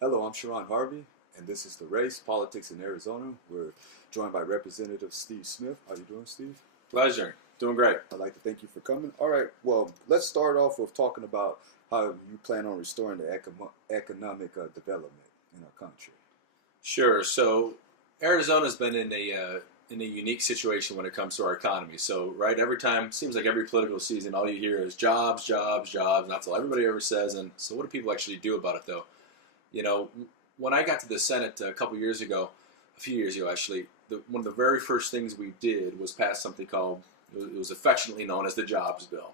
Hello, I'm Sharon Harvey, and this is The Race, Politics in Arizona. We're joined by Representative Steve Smith. How you doing, Steve? Pleasure. Doing great. I'd like to thank you for coming. All right, well, let's start off with talking about how you plan on restoring the economic development in our country. Sure. So Arizona's been in a unique situation when it comes to our economy. So right, every time seems like every political season, all you hear is jobs, jobs, jobs. And that's all everybody ever says. And so, what do people actually do about it, though? You know, when I got to the Senate a few years ago actually, one of the very first things we did was pass something called, it was affectionately known as the Jobs Bill.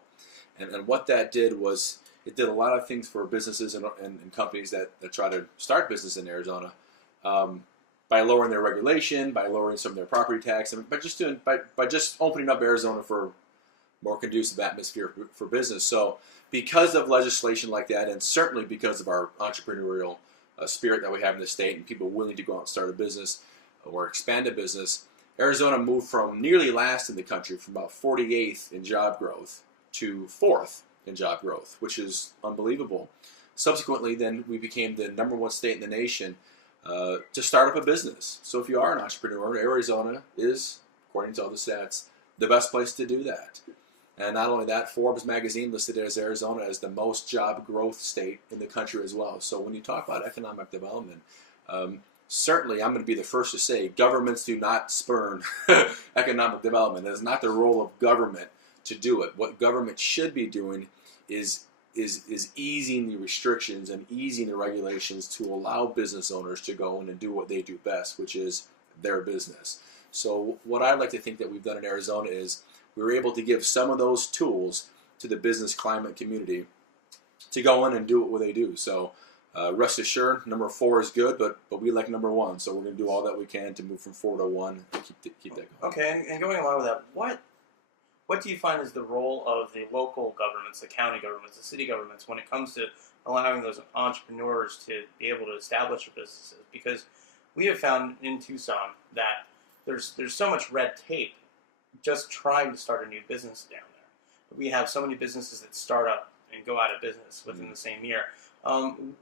And what that did was it did a lot of things for businesses and companies that try to start business in Arizona, by lowering their regulation, by lowering some of their property tax, and by just opening up Arizona for more conducive atmosphere for business. So because of legislation like that, and certainly because of our entrepreneurial spirit that we have in the state and people willing to go out and start a business or expand a business, Arizona moved from nearly last in the country, from about 48th in job growth to 4th in job growth, which is unbelievable. Subsequently, then we became the #1 state in the nation to start up a business. So if you are an entrepreneur, Arizona is, according to all the stats, the best place to do that. And not only that, Forbes magazine listed as Arizona as the most job growth state in the country as well. So when you talk about economic development, certainly I'm going to be the first to say governments do not spurn economic development. It is not the role of government to do it. What government should be doing is easing the restrictions and easing the regulations to allow business owners to go in and do what they do best, which is their business. So what I'd like to think that we've done in Arizona is we were able to give some of those tools to the business climate community to go in and do what they do. So rest assured, #4 is good, but we like #1. So we're going to do all that we can to move from 4 to 1 and keep that going. Okay, and going along with that, what do you find is the role of the local governments, the county governments, the city governments, when it comes to allowing those entrepreneurs to be able to establish their businesses? Because we have found in Tucson that there's so much red tape just trying to start a new business down there. We have so many businesses that start up and go out of business within the same year.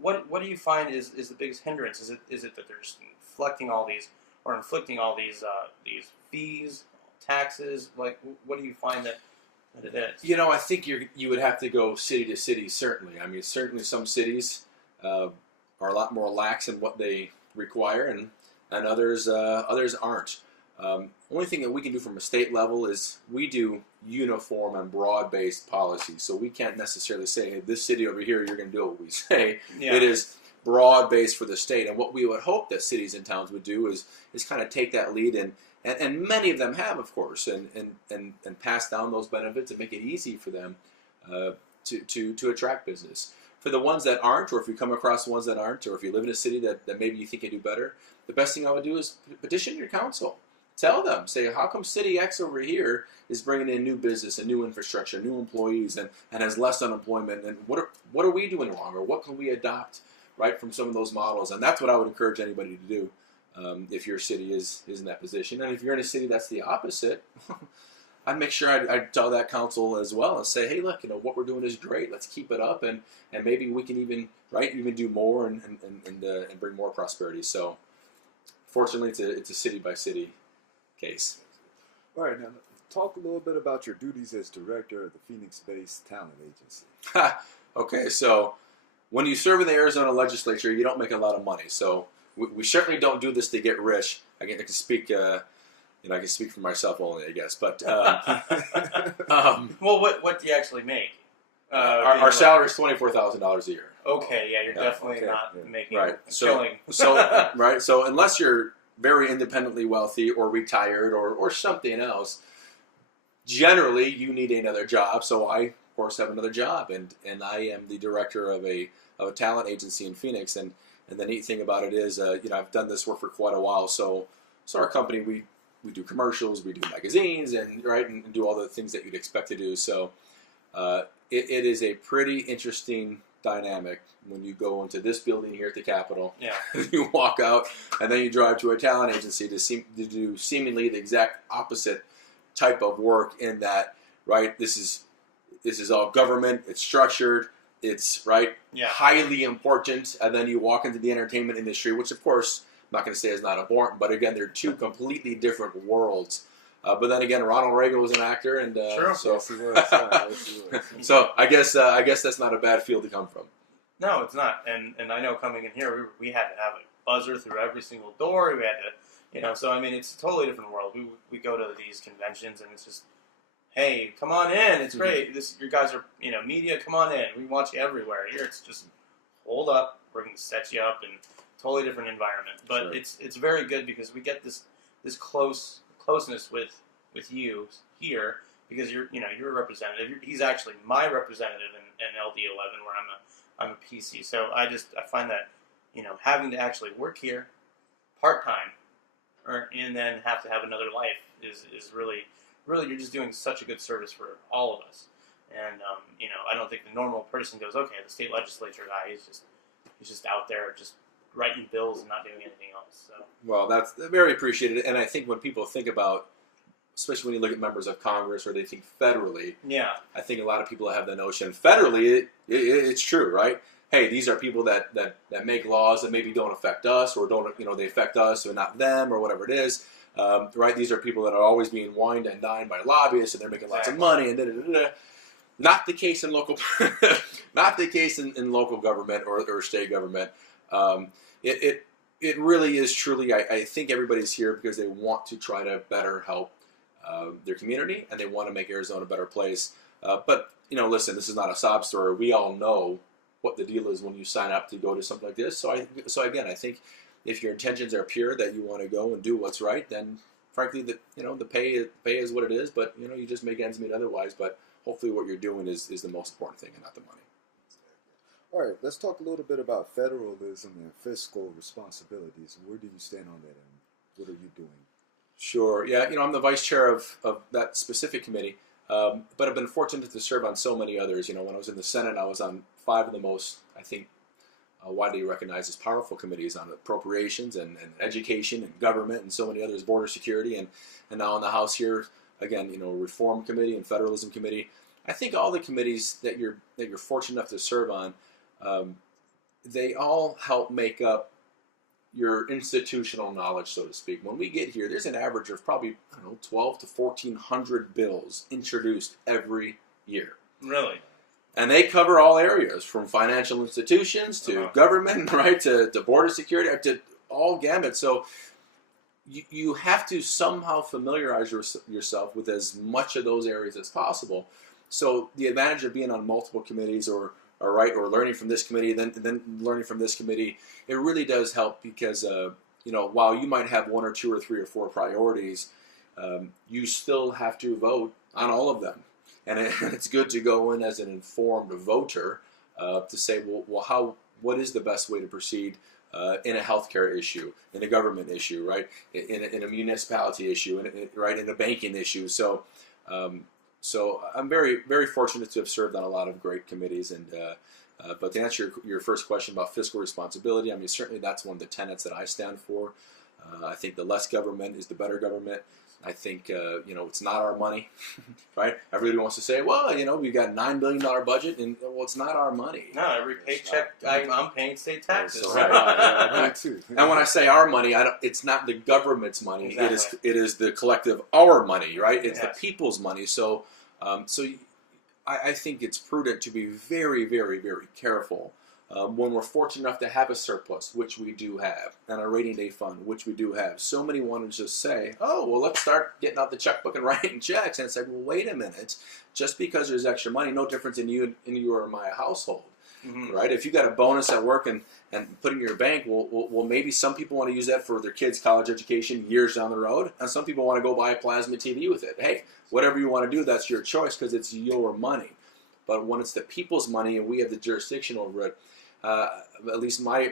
What do you find is the biggest hindrance? Is it that they're just inflicting all these fees, taxes? Like, what do you find that it is? You know, I think you would have to go city to city, certainly. I mean, certainly some cities are a lot more lax in what they require, and others aren't. Only thing that we can do from a state level is we do uniform and broad-based policy. So we can't necessarily say, hey, this city over here, you're going to do what we say. Yeah. It is broad-based for the state. And what we would hope that cities and towns would do is kind of take that lead, and many of them have, of course, and pass down those benefits and make it easy for them to attract business. For the ones that aren't, or if you come across the ones that aren't, or if you live in a city that maybe you think can do better, the best thing I would do is petition your council. Tell them, say, how come City X over here is bringing in new business and new infrastructure, new employees, and has less unemployment, and what are we doing wrong, or what can we adopt, right, from some of those models? And that's what I would encourage anybody to do if your city is in that position. And if you're in a city that's the opposite, I'd make sure I'd tell that council as well and say, hey, look, what we're doing is great. Let's keep it up, and maybe we can even do more and bring more prosperity. So fortunately, it's a city by city case. All right, now talk a little bit about your duties as director of the Phoenix-based talent agency. Okay, so when you serve in the Arizona legislature, you don't make a lot of money. So we certainly don't do this to get rich. I can speak, I can speak for myself only, I guess. But well, what do you actually make? Our salary is $24,000 a year. Okay, yeah, you're definitely not making a killing. So unless you're very independently wealthy or retired or something else, generally you need another job. So I, of course, have another job, and I am the director of a talent agency in Phoenix. And the neat thing about it is, I've done this work for quite a while. So our company, we do commercials, we do magazines, and do all the things that you'd expect to do. So it is a pretty interesting dynamic when you go into this building here at the Capitol. Yeah. You walk out, and then you drive to a talent agency to do seemingly the exact opposite type of work. In that, right? This is all government. It's structured. it's right Yeah. highly important, and then you walk into the entertainment industry, which of course I'm not going to say is not important, but again, they're two completely different worlds. But then again, Ronald Reagan was an actor, and Sure. so Yes, he was. Yes, he was. so I guess that's not a bad field to come from. No, it's not. And I know coming in here, we had to have a buzzer through every single door. We had to, so I mean, it's a totally different world. We go to these conventions, and it's just, hey, come on in. It's great. You guys are, media. Come on in. We want you everywhere. Here, it's just hold up. We're going to set you up in totally different environment. But Sure. it's very good because we get this closeness with you here because you're a representative. He's actually my representative in LD11 where I'm a PC. So I find that having to actually work here part time and then have to have another life is really you're just doing such a good service for all of us. And I don't think the normal person goes, okay, the state legislature guy, he's just out there just writing bills and not doing anything else. So. Well, that's very appreciated, and I think when people think about, especially when you look at members of Congress or they think federally, yeah, I think a lot of people have the notion federally it's true, right? Hey, these are people that make laws that maybe don't affect us or don't they affect us or not them or whatever it is, right? These are people that are always being wined and dined by lobbyists and they're making lots of money and da-da-da-da. Not the case in local, not the case in local government or state government. It really is truly. I think everybody's here because they want to try to better help their community and they want to make Arizona a better place. But listen, this is not a sob story. We all know what the deal is when you sign up to go to something like this. So again, I think if your intentions are pure that you want to go and do what's right, then frankly, the pay is what it is. But you just make ends meet otherwise. But hopefully, what you're doing is the most important thing and not the money. All right, let's talk a little bit about federalism and fiscal responsibilities. Where do you stand on that, and what are you doing? Sure. Yeah, I'm the vice chair of that specific committee, but I've been fortunate to serve on so many others. When I was in the Senate, I was on 5 of the most, I think, widely recognized as powerful committees on appropriations and education and government and so many others, border security, and now in the House here, again, Reform Committee and Federalism Committee. I think all the committees that you're fortunate enough to serve on, they all help make up your institutional knowledge, so to speak. When we get here, there's an average of probably 12 to 1,400 bills introduced every year. Really? And they cover all areas, from financial institutions to government, right, to border security, to all gamut. So you have to somehow familiarize yourself with as much of those areas as possible. So the advantage of being on multiple committees or learning from this committee, then learning from this committee, it really does help because, while you might have 1 or 2 or 3 or 4 priorities, you still have to vote on all of them. And it's good to go in as an informed voter to say, what is the best way to proceed in a healthcare issue, in a government issue, right? In a municipality issue, in a banking issue. So I'm very, very fortunate to have served on a lot of great committees. But to answer your first question about fiscal responsibility, I mean, certainly that's one of the tenets that I stand for. I think the less government is the better government. I think, it's not our money, right? Everybody wants to say, well, we've got a $9 billion budget, and, well, it's not our money. No, every paycheck I'm paying state taxes. Right. Right. Too. And when I say our money, it's not the government's money. Exactly. It is the collective our money, right? It's Yes. the people's money. So I think it's prudent to be very, very, very careful when we're fortunate enough to have a surplus, which we do have, and a rainy day fund, which we do have. So many want to just say, oh, well, let's start getting out the checkbook and writing checks. And it's like, well, wait a minute. Just because there's extra money, no difference in you or my household, right? If you got a bonus at work and put in your bank, well, maybe some people want to use that for their kids' college education years down the road, and some people want to go buy a plasma TV with it. Hey, whatever you want to do, that's your choice because it's your money. But when it's the people's money and we have the jurisdiction over it, at least my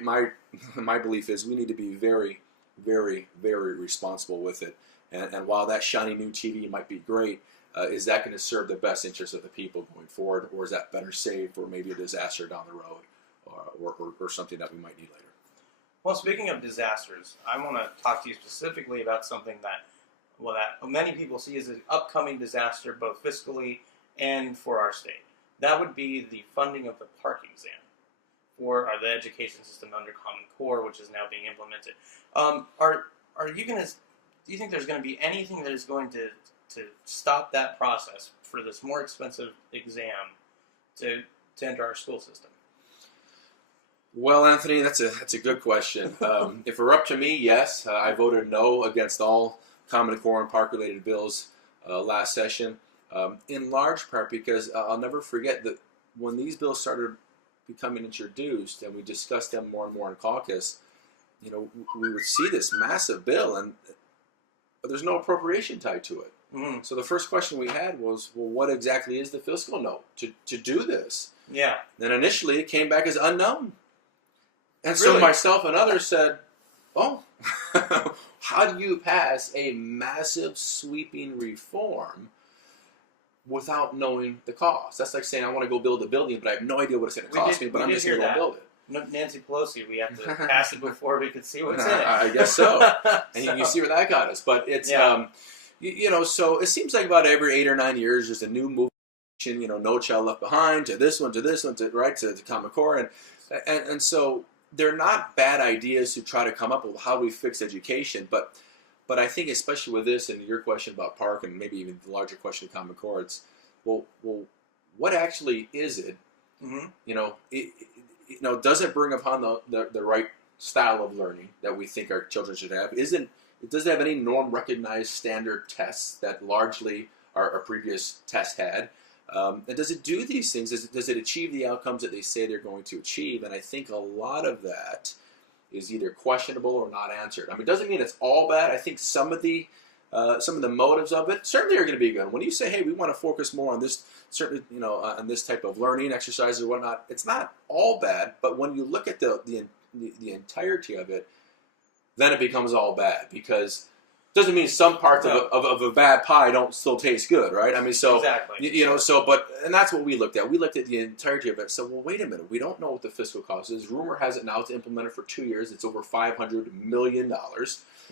belief is we need to be very, very, very responsible with it. And while that shiny new TV might be great, is that going to serve the best interest of the people going forward, or is that better saved for maybe a disaster down the road, or something that we might need later? Well, speaking of disasters, I want to talk to you specifically about something that many people see as an upcoming disaster, both fiscally and for our state. that would be the funding of the park exam for the education system under Common Core, which is now being implemented. Are you going to? Do you think there's going to be anything that is going to stop that process for this more expensive exam to enter our school system? Well, Anthony, that's a good question. If it were up to me, yes, I voted no against all Common Core and park-related bills last session, in large part because I'll never forget that when these bills started becoming introduced and we discussed them more and more in caucus, we would see this massive bill and there's no appropriation tied to it. Mm-hmm. So the first question we had was, well, what exactly is the fiscal note to do this? Yeah. And initially it came back as unknown. And Really? so myself and others said, oh, how do you pass a massive sweeping reform without knowing the cost? That's like saying I want to go build a building, but I have no idea what it's going to cost me, but I'm just going to go build it. Nancy Pelosi, we have to pass it before we could see what's in it. I guess so. And you see where that got us. But it's, so it seems like about every 8 or 9 years, there's a new movement, No Child Left Behind, to this one, to Common Core. And so they're not bad ideas to try to come up with how do we fix education. But I think especially with this and your question about park and maybe even the larger question of Common Core, it's, well, what actually is it? Mm-hmm. Does it bring upon the right style of learning that we think our children should have? Does it have any norm-recognized standard tests that largely our previous test had? And does it do these things? Does it achieve the outcomes that they say they're going to achieve? And I think a lot of that is either questionable or not answered. I mean, it doesn't mean it's all bad. I think some of the motives of it certainly are going to be good. When you say, hey, we want to focus more on this certain, on this type of learning exercises or whatnot, it's not all bad. But when you look at the entirety of it, then it becomes all bad because it doesn't mean some parts of a bad pie don't still taste good, right? I mean, so exactly. And that's what we looked at. We looked at the entirety of it. So, well, wait a minute. We don't know what the fiscal cost is. Rumor has it now to implement it for 2 years. It's over $500 million.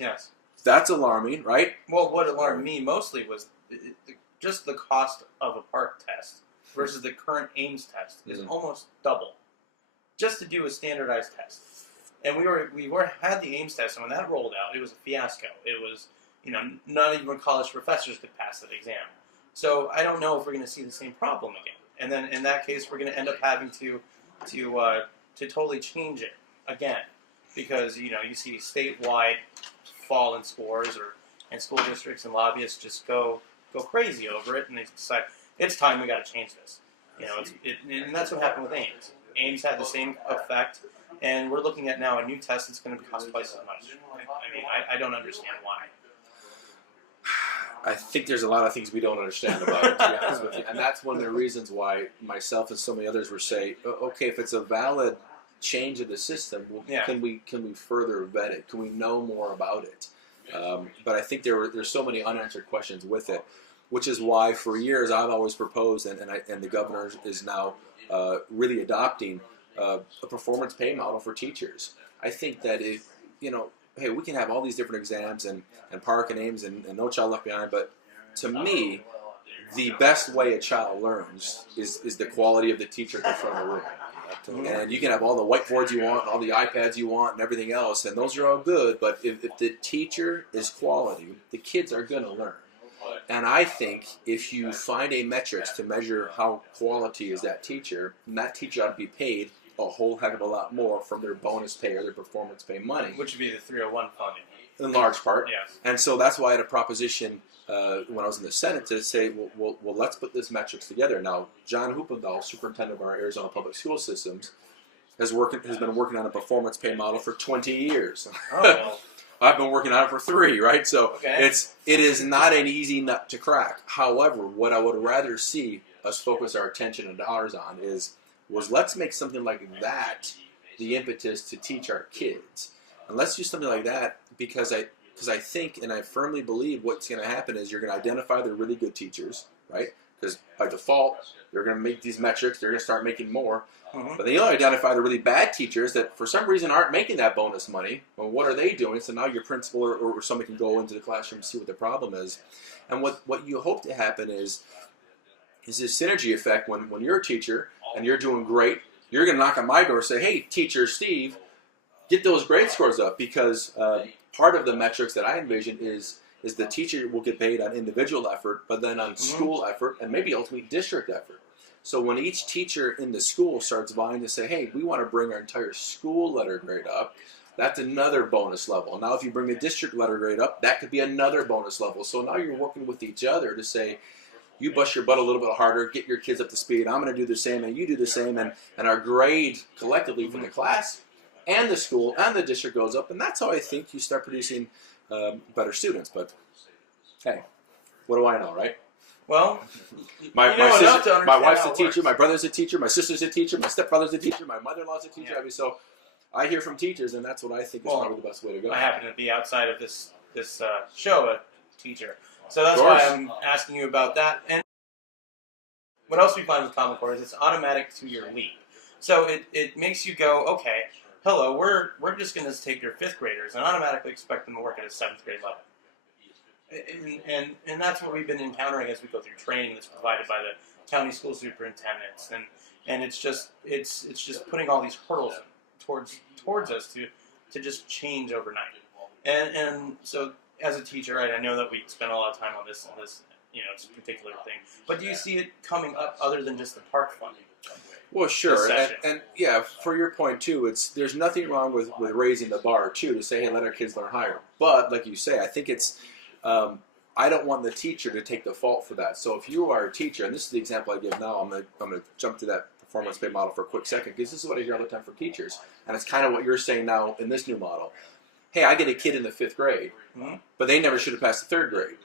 Yes. That's alarming, right? Well, what alarmed me mostly was just the cost of a park test versus the current Ames test is almost double, just to do a standardized test. And we had the Ames test, and when that rolled out, it was a fiasco. It was, not even college professors could pass that exam. So I don't know if we're going to see the same problem again. And then in that case, we're going to end up having to totally change it again, because you see statewide fall in scores, and school districts and lobbyists just go crazy over it, and they decide it's time, we got to change this. And that's what happened with Ames. Ames had the same effect. And we're looking at now a new test that's going to cost twice as much. I mean, I don't understand why. I think there's a lot of things we don't understand about it, to be honest with you. And that's one of the reasons why myself and so many others were saying, okay, if it's a valid change of the system, can we further vet it? Can we know more about it? But I think there's so many unanswered questions with it, which is why for years I've always proposed, and the governor is now really adopting a performance pay model for teachers. I think that hey, we can have all these different exams and Park and Ames and No Child Left Behind, but to me, the best way a child learns is the quality of the teacher in front of the room. And you can have all the whiteboards you want, all the iPads you want, and everything else, and those are all good, but if the teacher is quality, the kids are going to learn. And I think if you find a metrics to measure how quality is that teacher, then that teacher ought to be paid a whole heck of a lot more from their bonus pay or their performance pay money. Which would be the 301 funding. In large part. Yes. And so that's why I had a proposition when I was in the Senate to say, well, let's put this metrics together. Now, John Hoopendahl, superintendent of our Arizona public school systems, has been working on a performance pay model for 20 years. Oh, well. I've been working on it for 3, right? So okay. it is not an easy nut to crack. However, what I would rather see us focus our attention and dollars on was let's make something like that the impetus to teach our kids. And let's do something like that because I think and I firmly believe what's going to happen is you're going to identify the really good teachers, right? Because by default, they're going to make these metrics, they're going to start making more. Mm-hmm. But then you'll identify the really bad teachers that for some reason aren't making that bonus money. Well, what are they doing? So now your principal or somebody can go into the classroom and see what the problem is. And what you hope to happen is is this synergy effect when you're a teacher and you're doing great, you're going to knock on my door and say, hey, teacher Steve, get those grade scores up, because part of the metrics that I envision is the teacher will get paid on individual effort, but then on school effort and maybe ultimately district effort. So when each teacher in the school starts vying to say, hey, we want to bring our entire school letter grade up, that's another bonus level. Now if you bring the district letter grade up, that could be another bonus level. So now you're working with each other to say, you bust your butt a little bit harder, get your kids up to speed, I'm going to do the same, and you do the same, and our grade collectively for the class and the school and the district goes up, and that's how I think you start producing better students. But hey, what do I know, right? Well, my sister, my wife's a teacher, my brother's a teacher, my sister's a teacher, my stepbrother's a teacher, my mother-in-law's a teacher. Yeah. I mean, so I hear from teachers, and that's what I think is probably the best way to go. I happen to be outside of this show a teacher, so that's why I'm asking you about that. And what else we find with Common Core is it's automatic to your leap. So it makes you go, okay, hello, we're just going to take your 5th graders and automatically expect them to work at a 7th grade level. And that's what we've been encountering as we go through training that's provided by the county school superintendents, and it's just putting all these hurdles towards us to just change overnight. And so as a teacher, I know that we spend a lot of time on this particular thing, but do you see it coming up other than just the park funding? Well, sure, and yeah, for your point too, there's nothing wrong with raising the bar too, to say, hey, let our kids learn higher. But like you say, I think it's I don't want the teacher to take the fault for that. So if you are a teacher, and this is the example I give now, I'm gonna jump to that performance-based model for a quick second, because this is what I hear all the time from teachers, and it's kind of what you're saying now in this new model. Hey, I get a kid in the 5th grade, but they never should have passed the 3rd grade.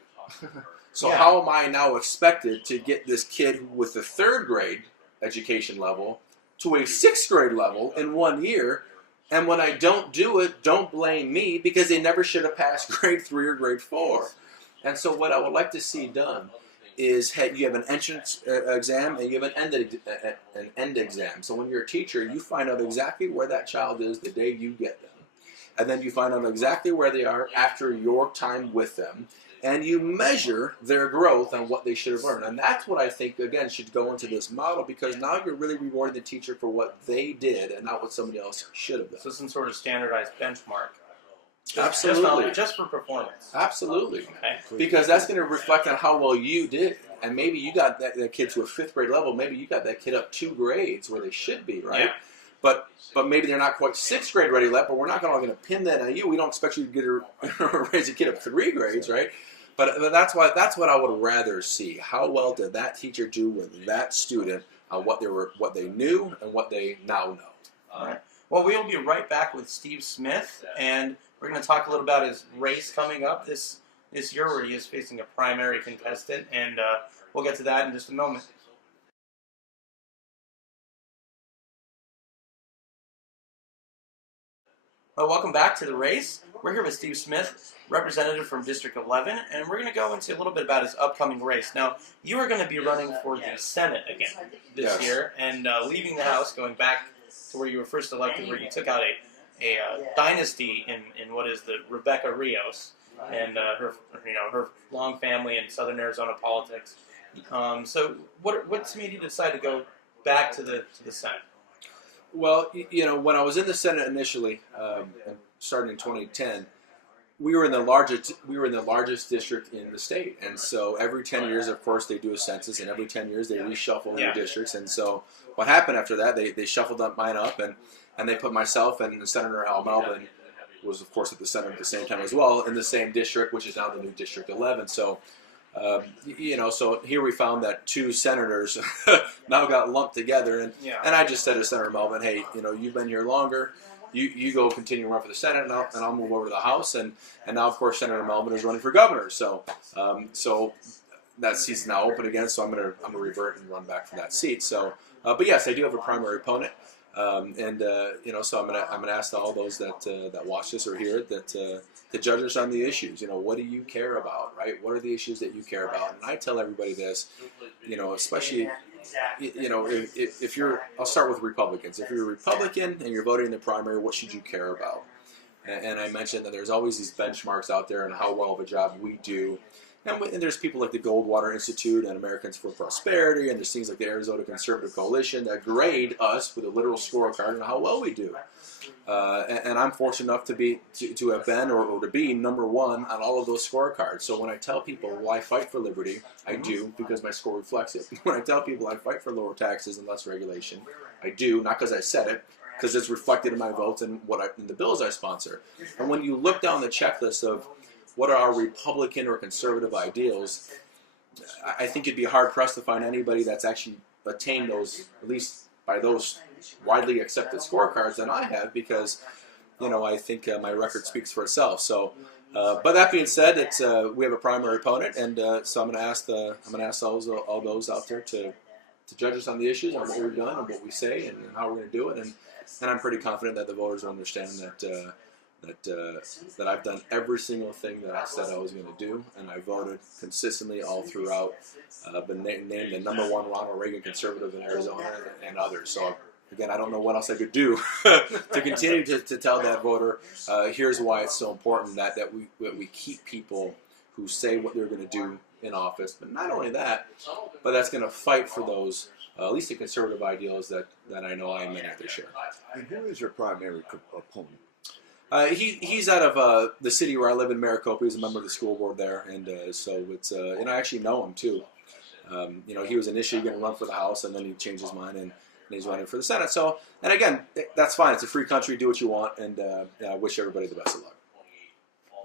So how am I now expected to get this kid with the 3rd grade education level to a 6th grade level in 1 year? And when I don't do it, don't blame me, because they never should have passed grade 3 or grade 4. And so what I would like to see done is you have an entrance exam and you have an end exam. So when you're a teacher, you find out exactly where that child is the day you get them. And then you find out exactly where they are after your time with them. And you measure their growth and what they should have learned. And that's what I think, again, should go into this model, because now you're really rewarding the teacher for what they did and not what somebody else should have done. So some sort of standardized benchmark. Absolutely. Just for performance. Absolutely. Okay. Because that's going to reflect on how well you did. And maybe you got that kid to a 5th grade level. Maybe you got that kid up 2 grades where they should be, right? Yeah. But maybe they're not quite 6th grade ready yet, but we're not going to pin that on you. We don't expect you to get raise a kid up 3 grades, right? But that's what I would rather see. How well did that teacher do with that student on what they knew and what they now know? All right. Well, we'll be right back with Steve Smith, and we're going to talk a little about his race coming up this year, where he is facing a primary contestant, and we'll get to that in just a moment. Well, welcome back to the race. We're here with Steve Smith, representative from District 11, and we're going to go into a little bit about his upcoming race. Now, you are going to be running for the Senate again this year, and leaving the House, going back to where you were first elected, where you took out a dynasty in what is the Rebecca Rios and her long family in Southern Arizona politics. So, what's made you decide to go back to the Senate? Well, when I was in the Senate initially, starting in 2010, we were in the largest district in the state, and so every 10 years, of course, they do a census, and every 10 years they reshuffle the districts. And so what happened after that? They shuffled mine up, and they put myself and Senator Al Melvin was, of course, at the Senate at the same time as well, in the same district, which is now the new District 11. So. So here we found that 2 senators now got lumped together, and I just said to Senator Melvin, hey, you've been here longer, you go continue to run for the Senate, and I'll move over to the House, and now of course Senator Melvin is running for governor, so that seat's now open again, so I'm gonna revert and run back for that seat. So, but yes, I do have a primary opponent. So I'm gonna ask all those that watch this or hear it to judge us on the issues. What do you care about, right? What are the issues that you care about? And I tell everybody this, especially, if I'll start with Republicans. If you're a Republican and you're voting in the primary, what should you care about? And I mentioned that there's always these benchmarks out there and how well of a job we do And there's people like the Goldwater Institute and Americans for Prosperity, and there's things like the Arizona Conservative Coalition that grade us with a literal scorecard on how well we do. And I'm fortunate enough to have been or to be number one on all of those scorecards. So when I tell people, well, I fight for liberty, I do because my score reflects it. When I tell people I fight for lower taxes and less regulation, I do, not because I said it, because it's reflected in my votes and in the bills I sponsor. And when you look down the checklist of what are our Republican or conservative ideals, I think it'd be hard-pressed to find anybody that's actually attained those, at least by those widely accepted scorecards than I have, because, I think my record speaks for itself. So, but that being said, we have a primary opponent, and so I'm going to ask all those out there to judge us on the issues, on what we've done and what we say, and how we're going to do it. And I'm pretty confident that the voters will understand that I've done every single thing that I said I was going to do, and I voted consistently all throughout. Been named the #1 Ronald Reagan conservative in Arizona and others. So again, I don't know what else I could do to continue to tell that voter, here's why it's so important that we keep people who say what they're going to do in office. But not only that, but that's going to fight for those, at least the conservative ideals that I know I am in at their share. And who is your primary opponent? He's out of the city where I live in Maricopa. He's a member of the school board there, and so it's and I actually know him too. He was initially going to run for the House, and then he changed his mind, and he's running for the Senate. So, and again, that's fine. It's a free country. Do what you want, and I wish everybody the best of luck.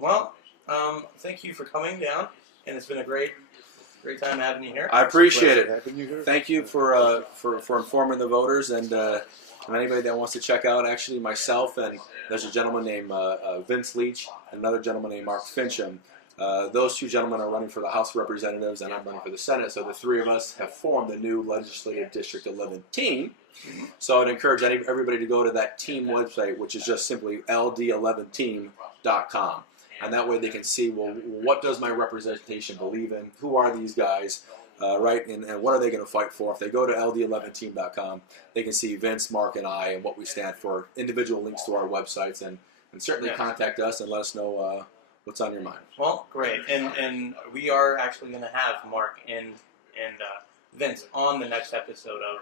Well, thank you for coming down, and it's been a great time having you here. I appreciate it. Having you here. Thank you for informing the voters, and anybody that wants to check out, actually, myself and there's a gentleman named Vince Leach and another gentleman named Mark Fincham. Those two gentlemen are running for the House of Representatives, and I'm running for the Senate. So the three of us have formed the new Legislative District 11 team. So I'd encourage everybody to go to that team website, which is just simply ld11team.com. And that way they can see, well, what does my representation believe in? Who are these guys? Right, and what are they going to fight for? If they go to ld11team.com, they can see Vince, Mark, and I and what we stand for. Individual links to our websites, and certainly contact us and let us know what's on your mind. Well, great, and we are actually going to have Mark and Vince on the next episode of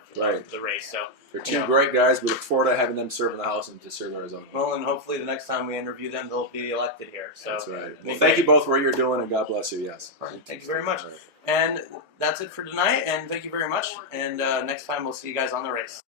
the race. So they're two great guys. We look forward to having them serve in the House and to serve Arizona. Well, and hopefully the next time we interview them, they'll be elected here. So that's right. Well, thank you both for what you're doing, and God bless you. Yes. All right. Thank you very much. And that's it for tonight, and thank you very much. And next time we'll see you guys on the race.